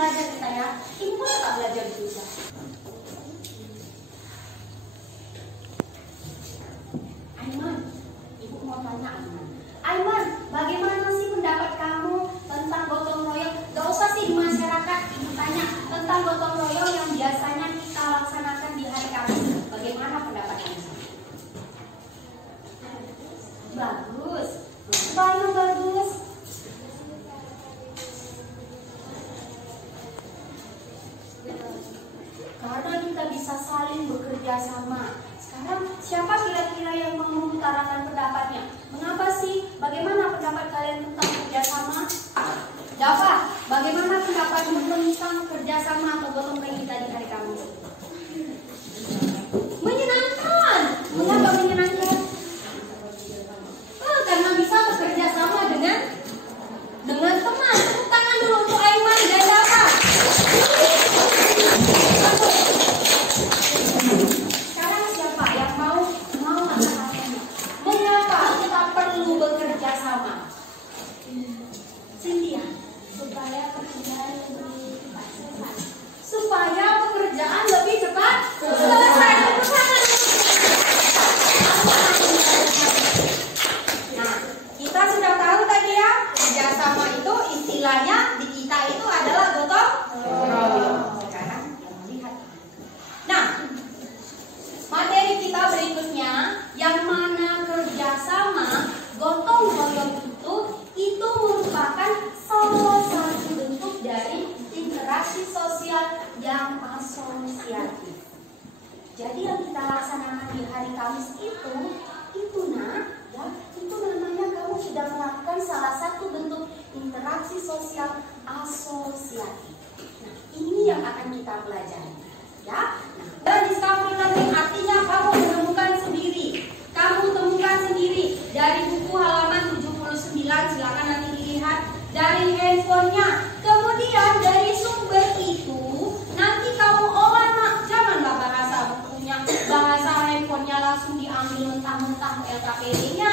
belajar kita ya. Ibu boleh tak belajar juga? Aiman, ibu mau tanya Aiman. Aiman, bagaimana sih pendapat kamu tentang gotong royong? Gak usah sih di masyarakat, ibu tanya tentang gotong royong yang biasanya kita laksanakan di hari Kamis. Bagaimana pendapat kamu? Bagus. Kenapa bagus? Karena kita bisa saling bekerja sama. Sekarang siapa kira-kira yang mau mengutarakan pendapatnya? Mengapa sih? Bagaimana pendapat kalian tentang kerjasama? Java, bagaimana pendapatmu tentang kerjasama atau gotong royong kita di hari Kamis? Menyenangkan. Mengapa menyenangkan? Karena bisa bekerja sama dengan teman. Tepuk tangan dulu untuk Aiman dan Java. Sekarang siapa yang mau mengatakannya? Mengapa kita perlu bekerja sama? Cynthia, supaya pekerjaan lebih cepat selesai. Supaya pekerjaan lebih cepat selesai. Nah, kita sudah tahu tadi ya, kerjasama itu istilahnya di kita itu adalah gotong royong. Sekarang yang melihat. Nah, materi kita berikutnya yang mana kerjasama gotong royong itu merupakan salah satu bentuk dari interaksi sosial yang asosiatif. Jadi yang kita laksanakan di hari Kamis itu namanya kamu sudah melakukan salah satu bentuk interaksi sosial asosiatif. Nah, ini yang akan kita pelajari, ya. Nah, discovery learning artinya kamu menemukan sendiri. Kamu temukan sendiri dari buku halaman 79, silakan nanti dilihat, dari handphonenya. Kemudian dari sumber itu nanti kamu olah, nak. Janganlah bahasa bukunya, bahasa handphonenya langsung diambil mentah-mentah LKPD-nya,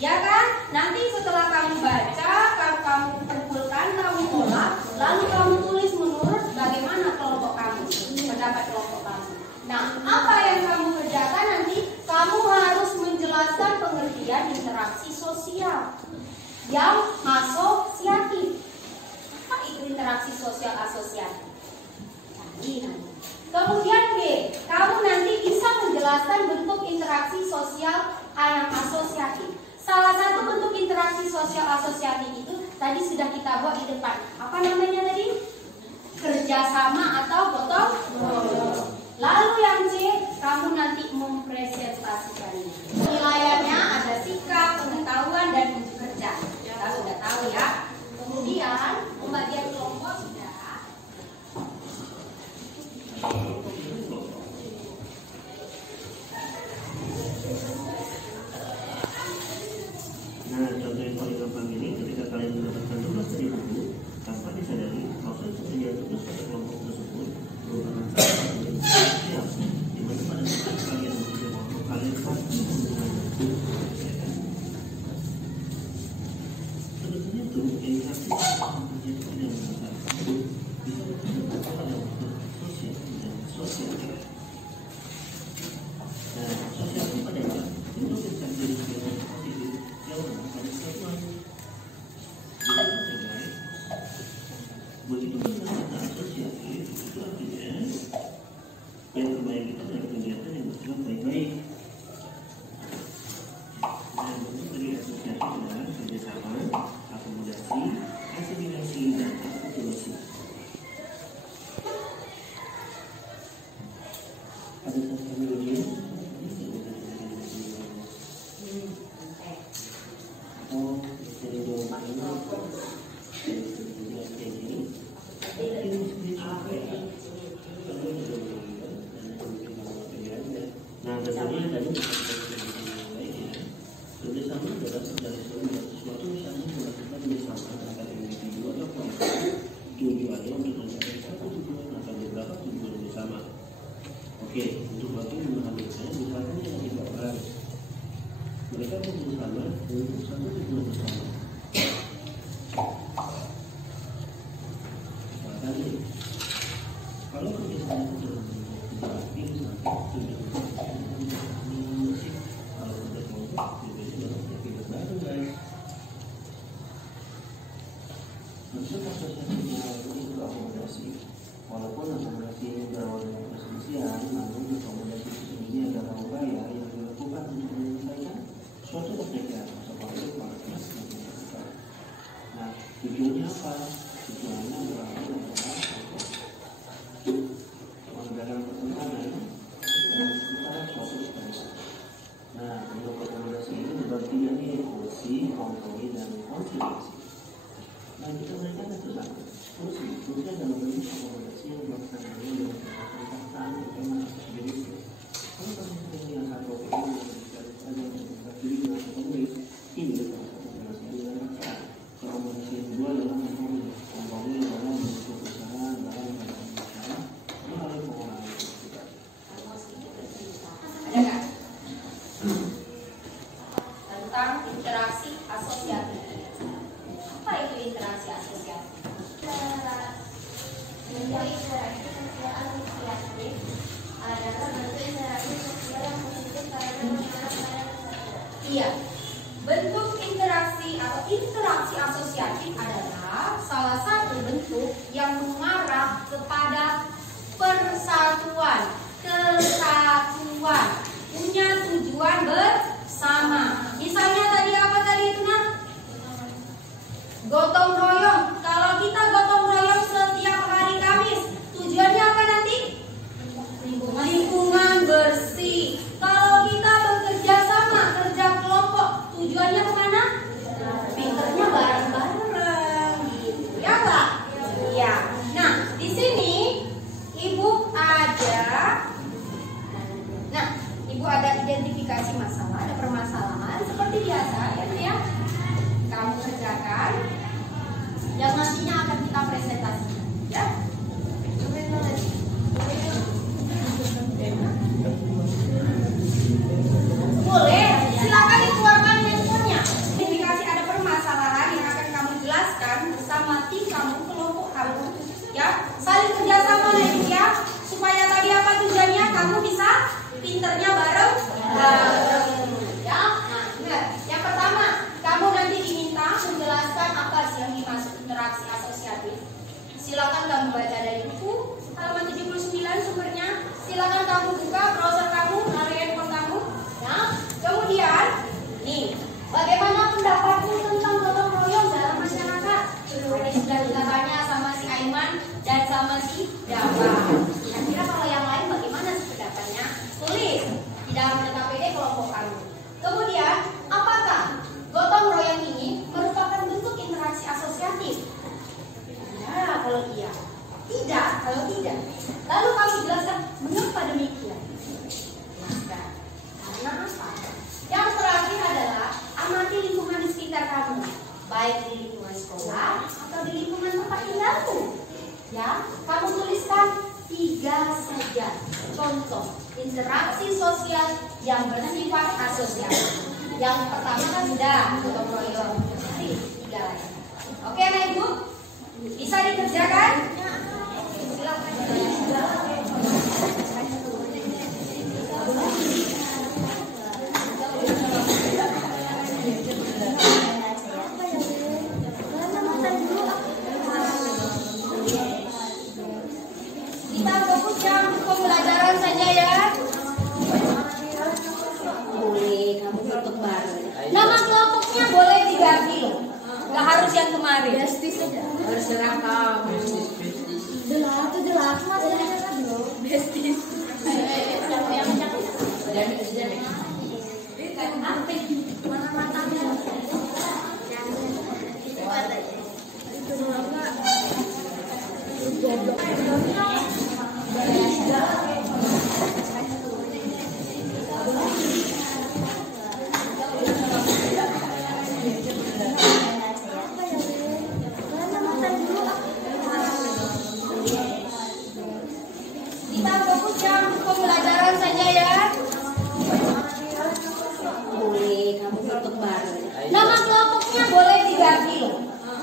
ya kan? Nanti setelah kamu baca, kamu kumpulkan, kamu olah, lalu kamu tulis menurut bagaimana kelompok kamu, pendapat kelompok kamu. Nah, apa yang kamu kerjakan nanti? Kamu harus menjelaskan pengertian interaksi sosial yang asosiatif. Apa itu interaksi sosial asosiatif? Nanti. Kemudian B, kamu nanti bisa menjelaskan bentuk interaksi sosial yang asosiatif. Salah satu bentuk interaksi sosial asosiatif itu tadi sudah kita buat di depan. Apa namanya tadi? Kerjasama atau gotong royong. Lalu yang C, kamu nanti mempresentasikannya. Penilaiannya ada sikap, pengetahuan, dan kerja. Kita sudah tahu ya. Kemudian pembagian kelompok sudah. Nah, contoh yang paling gampang ini ketika kalian mendapatkan tugas dari buku, tanpa disadari proses pekerjaan tugas pada kelompok tersebut merupakan salah satu bentuk sosial, di mana pada saat kalian bekerja kelompok kalian pasti menggunakan buku. Sebetulnya itu interaksi pekerjaan yang besar bisa terdapat pada bentuk sosial dan sosial. Nah, sosial itu pada bentuk interaksi yang positif yang merupakan kesatuan. Begitu kita asosiatif, itu artinya yang terbaik itu adalah kegiatan yang berjalan baik-baik. Dan bentuk dari asosiasi adalah kerjasama, akomodasi, asimilasi, dan akulturasi. Ada satu video nah, tentunya tadi kerjasama adalah segala sesuatu yang saling melakukan bersama antara individu atau kelompok. Tujuannya untuk mencapai satu tujuan atau beberapa tujuan bersama. Oke, untuk waktu memahaminya, misalkan yang 3 orang, mereka bersama untuk satu tujuan bersama. Misalkan Walaupun akomodasi ini berawal dari perselisihan, namun akomodasi ini adalah upaya yang dilakukan untuk menyelesaikan suatu perbedaan masa konflik pada kelas maupun terbuka. Nah, tujuannya apa? Tujuannya adalah mengadakan pertentangan dan antara suatu bangsa. Nah, untuk akomodasi ini berarti ini kursi, kompromi, dan konsiliasi. Nah, kita berikan itu sama. Kursi adalah bentuk akomodasi yang melaksanakannya dengan perkataan tema sendiri. Kalau kamu yang satu ini yang diri dengan penulis ini adalah satu akomodasi dengan perkataan. Akomodasi yang kedua adalah kompromi adalah bentuk usaha dalam usaha melalui pengurangan kita. Ada nggak? Tentang interaksi asosiatif. Apa itu interaksi asosiatif? Menjadi interaksi sosial asosiatif adalah bentuk interaksi sosial yang positif karena mengarah pada kesadaran. Iya, bentuk interaksi atau interaksi asosiatif adalah salah satu bentuk yang mengarah kepada persatuan, kesatuan, punya tujuan bersama. Misalnya tadi apa tadi itu Nak? Gotong royong. Kalau kita gotong royong setiap hari Kamis, tujuannya apa nanti? Lingkungan bersih. Kalau kita bekerja sama, kerja kelompok, tujuannya kemana? Pinternya bareng-bareng, gitu ya Pak? Iya. Nah, di sini Ibu ada identifikasi masalah, ada permasalahan seperti biasa ya. Kamu kerjakan yang nantinya akan kita presentasikan ya. Boleh, silakan dikeluarkan handphonenya. Identifikasi ada permasalahan yang akan kamu jelaskan bersama tim kamu, kelompok kamu ya. Saling kerjasama ya, supaya tadi apa tujuannya, kamu bisa pinternya bareng ya. Nah, yang pertama, kamu nanti diminta menjelaskan apa sih yang dimaksud interaksi asosiatif. Silakan kamu baca dari buku halaman 79 sumbernya. Silakan kamu buka browser kamu, melalui handphone kamu ya. Kemudian nih, bagaimana pendapatmu tentang gotong royong dalam masyarakat? Tadi sudah kita tanya sama si Aiman dan sama si Dava. Kira-kira kalau yang lain bagaimana sih pendapatnya? Tulis di dalam KPD kelompok kamu. Kemudian, apakah gotong royong ini merupakan bentuk interaksi asosiatif? Ya, kalau iya. Tidak, kalau tidak. Lalu kamu jelaskan mengapa demikian. Jelaskan. Karena apa? Yang terakhir adalah amati lingkungan di sekitar kamu, baik di lingkungan sekolah atau di lingkungan tempat tinggalmu. Ya, kamu tuliskan 3 saja contoh interaksi sosial yang bersifat asosiatif. Yang pertama kan sudah gotong royong. Jadi 3 lagi. Oke, Anak Ibu? Bisa dikerjakan? Silakan. Kita fokus jam pembelajaran saja ya. Boleh, kamu tutup bareng. Nama kelompoknya boleh diganti loh. Gak harus yang kemarin. Besties saja. Terserah kamu. Jelas, itu jelas mas. Besties. Mana matanya? Kita fokus jam pembelajaran saja ya. Boleh, kamu tutup bareng. Nama kelompoknya boleh diganti loh.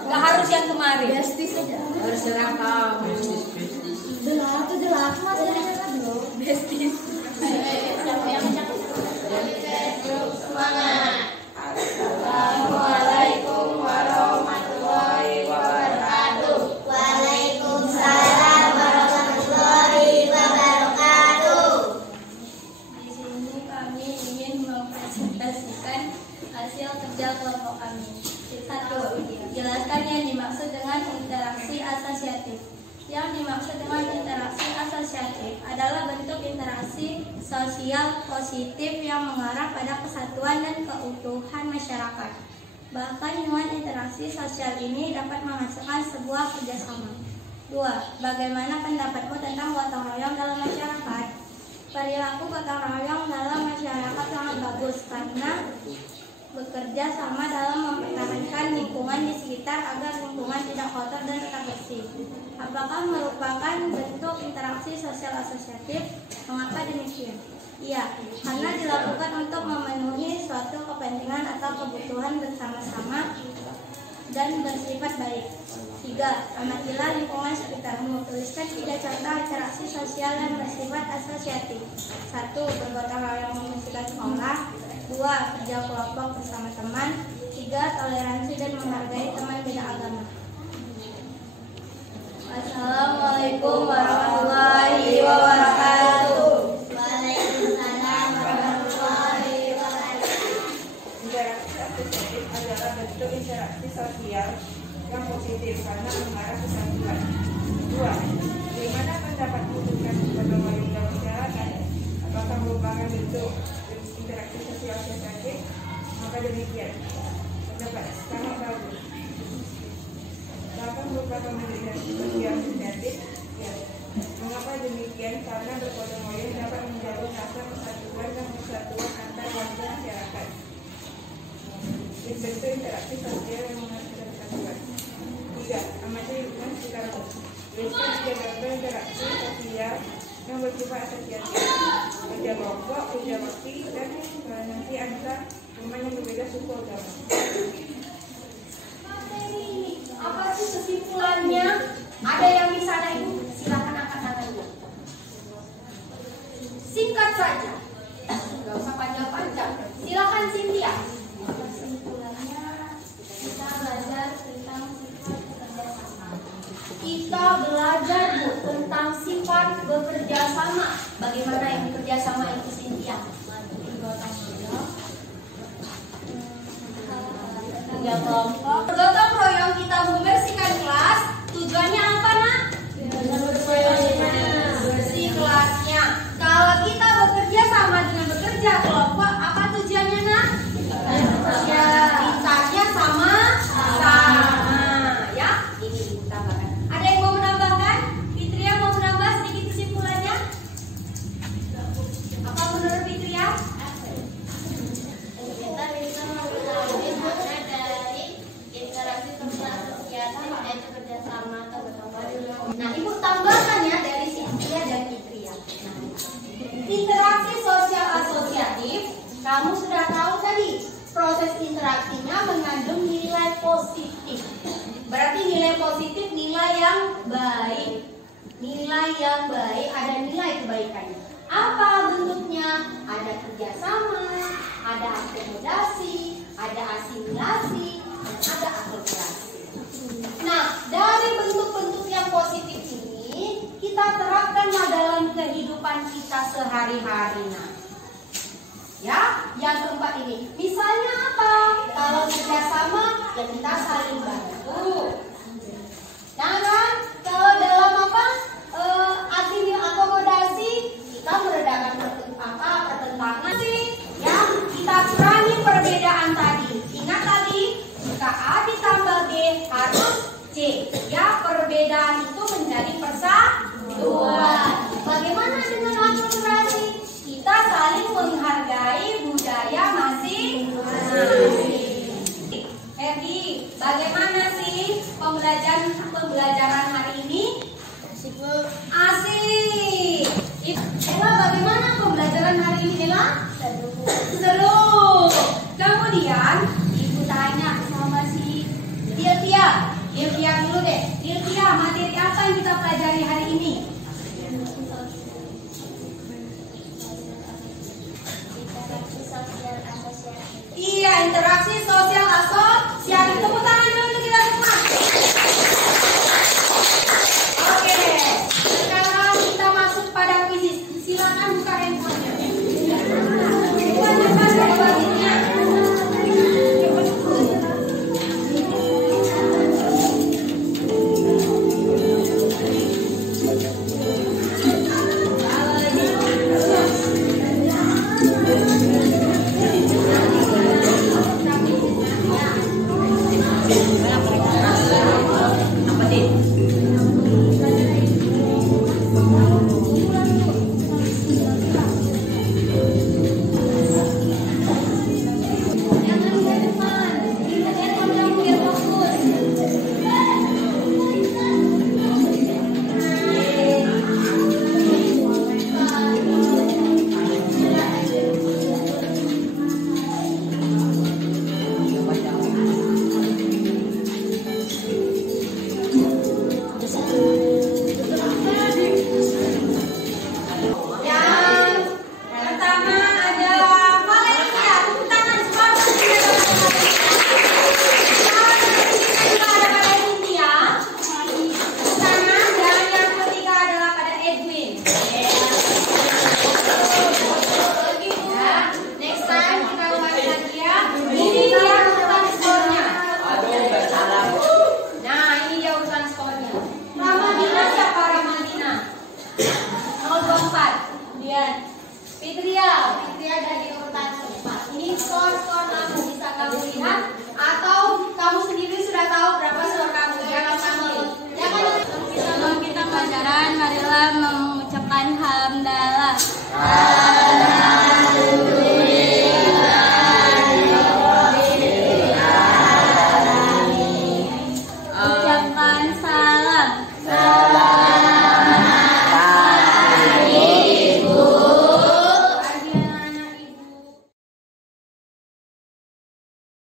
Gak harus yang kemarin. Besties saja. Terserah kamu. jelas mas belum. Besties. Semangat. Assalamualaikum warahmatullahi wabarakatuh. Waalaikumsalam warahmatullahi wabarakatuh. Di sini kami ingin mempresentasikan hasil kerja kelompok kami. 1. Jelaskan yang dimaksud dengan interaksi asosiatif. Yang dimaksud dengan interaksi asosiatif adalah bentuk interaksi sosial positif yang mengarah pada kesatuan dan keutuhan masyarakat. Bahkan dengan interaksi sosial ini dapat menghasilkan sebuah kerjasama. 2. Bagaimana pendapatmu tentang gotong royong dalam masyarakat? Perilaku gotong royong dalam masyarakat sangat bagus karena bekerja sama dalam mempertahankan lingkungan di sekitar agar lingkungan tidak kotor dan tetap bersih. Apakah merupakan bentuk interaksi sosial asosiatif? Mengapa demikian? Iya, karena dilakukan untuk memenuhi suatu kepentingan atau kebutuhan bersama-sama dan bersifat baik. 3. Amatilah lingkungan sekitarmu. Tuliskan 3 contoh interaksi sosial yang bersifat asosiatif. 1. Bergotong royong membersihkan sekolah. 2. Kerja kelompok bersama teman. 3. Toleransi dan menghargai teman beda agama. Assalamualaikum warahmatullahi wabarakatuh. Waalaikumsalam warahmatullahi wabarakatuh. Interaksi asosiatif adalah bentuk interaksi sosial yang positif karena mengarah ke kesatuan. 2. Bagaimana pendapatmu tentang gotong royong dalam masyarakat? Apakah merupakan bentuk interaksi sosial asosiatif? Maka demikian. Pendapat sangat bagus. Apakah merupakan bentuk interaksi sosial asosiatif? Ya. Mengapa demikian? Karena bergotong royong dapat menjaga rasa kesatuan dan persatuan antar warga masyarakat. Bentuk interaksi sosial yang menghasilkan kesatuan. 3. Amati lingkungan sekitarmu. Tuliskan 3 contoh interaksi sosial yang bersifat asosiatif. Kerja kelompok, kerja bakti, dan toleransi antar teman yang berbeda suku agama. Apa sih kesimpulannya? Ada yang di sana ibu? Silakan angkat tangannya. Singkat saja, nggak usah panjang-panjang. Silakan Cynthia. Kesimpulannya, kita belajar tentang sifat kerjasama. Kita belajar Bu tentang sifat bekerja sama. Bagaimana yang bekerja sama itu Cynthia? Gotong royong, Kerja kelompok. Gotong royong kita membersihkan kelas. Tujuannya apa nak? Bersih kelasnya. Kalau kita bekerja sama dengan bekerja kelompok, apa tujuannya nak? Ya, lintasnya sama. Ya, ini ditambahkan. Ada yang mau menambahkan? Fitria mau menambah sedikit kesimpulannya? Apa menurut Fitria? kita bisa mengetahui makna dari interaksi sosial asosiatif yaitu kerjasama atau gotong royong. Nah, ibu tambahkan ya dari Cynthia dan Fitria. Nah, interaksi sosial asosiatif, kamu sudah tahu tadi proses interaksinya mengandung nilai positif. Berarti nilai positif nilai yang baik. Nilai yang baik ada nilai kebaikannya. Apa bentuknya? Ada kerjasama, ada akomodasi, ada asimilasi, dan ada akulturasi. Nah, dari bentuk-bentuk yang positif ini kita terapkanlah dalam kehidupan kita sehari-hari. Nah, ya, yang keempat ini, misalnya apa? Kalau kerjasama, ya kita saling bantu. Nah, kan? Kalau dalam apa? Akomodasi, kita meredakan pertentangan sih. Ya, kita kurangi perbedaan tadi. Ingat tadi, jika A ditambah B harus C. Ya, perbedaan itu menjadi persatuan. Bagaimana dengan akulturasi? Kita saling menghargai budaya masing-masing. Ferdi, bagaimana sih pembelajaran hari ini? Asik. Ella, bagaimana pembelajaran hari ini, Ella? Seru. Kemudian ibu tanya sama si Dilvia dulu deh. Dilvia, materi apa yang kita pelajari hari ini?